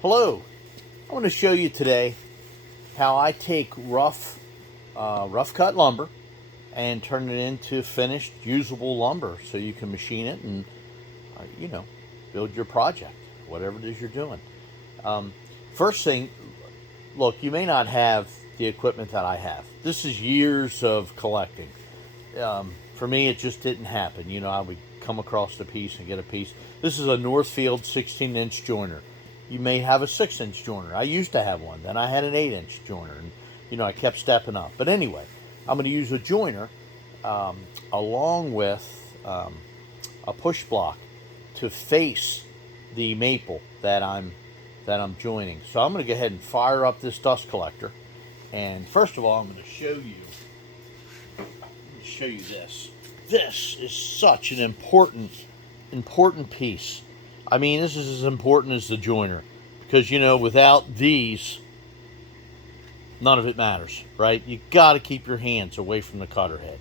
Hello, I want to show you today how I take rough cut lumber and turn it into finished usable lumber so you can machine it and build your project, whatever it is you're doing. First thing, look, you may not have the equipment that I have. This is years of collecting. For me, it just didn't happen. I would come across a piece and get a piece. This is a Northfield 16-inch joiner. You may have a 6-inch joiner. I used to have one. Then I had an 8-inch joiner, and I kept stepping up. But anyway, I'm going to use a joiner along with a push block to face the maple that I'm joining. So I'm going to go ahead and fire up this dust collector. And first of all, I'm going to show you this. This is such an important piece. I mean, this is as important as the joiner, because without these, none of it matters, right? You got to keep your hands away from the cutter head.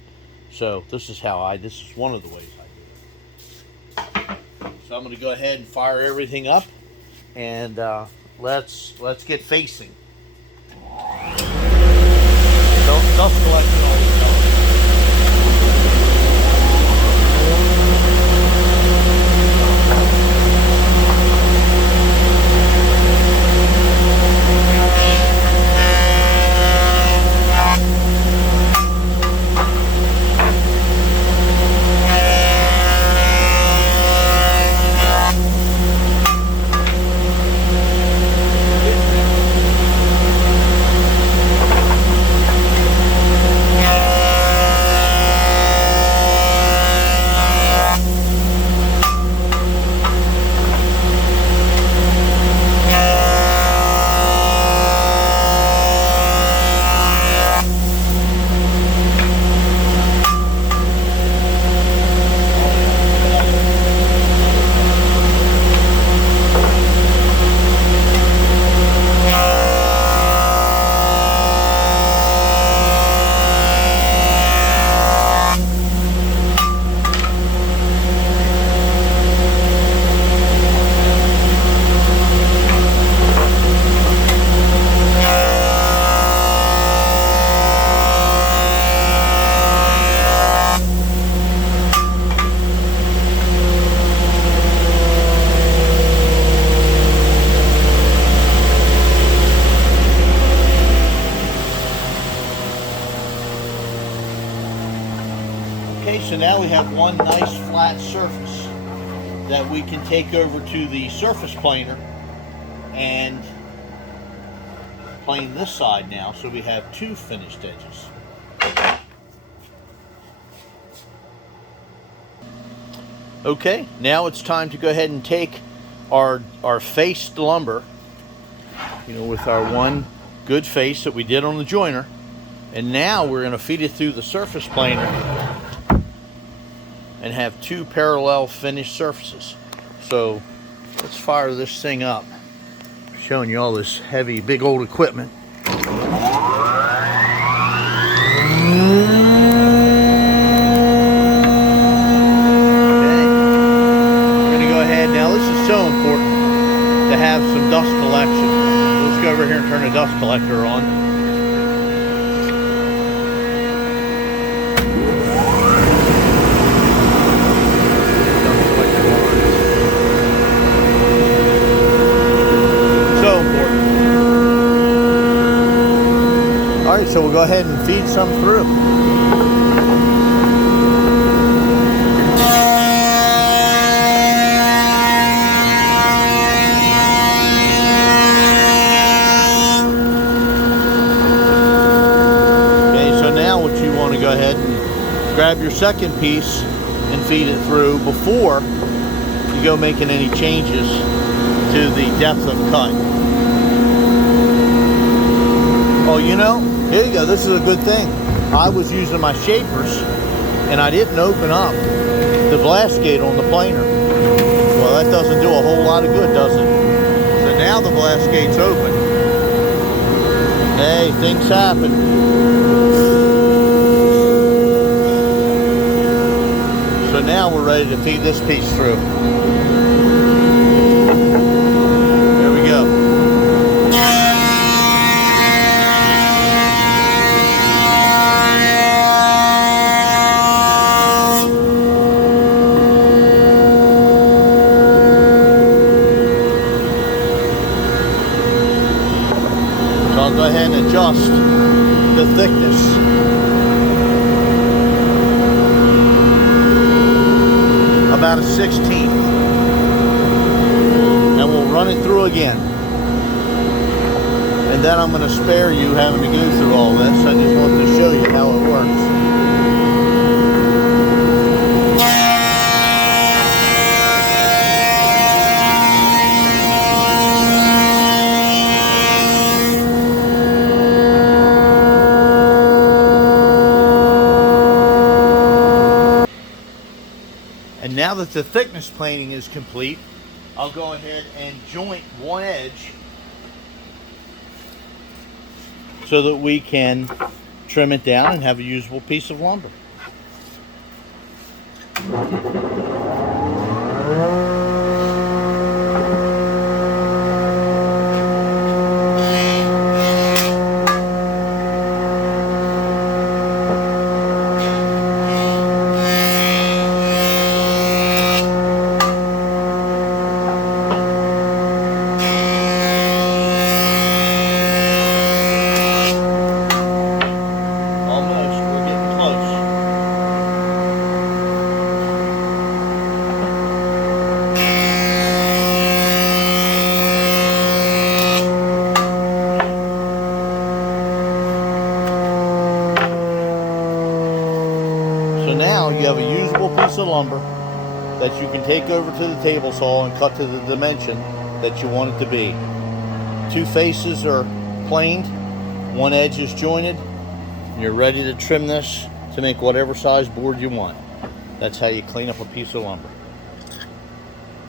So this is one of the ways I do it. So I'm going to go ahead and fire everything up, and let's get facing. Dust collection always helps. Okay, so now we have one nice flat surface that we can take over to the surface planer and plane this side now, so we have two finished edges. Okay, now it's time to go ahead and take our faced lumber, with our one good face that we did on the joiner, and now we're going to feed it through the surface planer and have two parallel finished surfaces. So let's fire this thing up. I'm showing you all this heavy, big old equipment. Okay. We're gonna go ahead now. This is so important to have some dust collection. Let's go over here and turn the dust collector on. So we'll go ahead and feed some through. Okay, so now what you want to go ahead and grab your second piece and feed it through before you go making any changes to the depth of cut. Oh, here you go. This is a good thing. I was using my shapers and I didn't open up the blast gate on the planer. Well, that doesn't do a whole lot of good, does it? So now the blast gate's open. Hey, things happen. So now we're ready to feed this piece through. There we go. ahead and adjust the thickness. About a 1/16. And we'll run it through again. And then I'm going to spare you having to go through all this. I just wanted to show you how it works. And now that the thickness planing is complete, I'll go ahead and joint one edge so that we can trim it down and have a usable piece of lumber. So now you have a usable piece of lumber that you can take over to the table saw and cut to the dimension that you want it to be. Two faces are planed, one edge is jointed, and you're ready to trim this to make whatever size board you want. That's how you clean up a piece of lumber.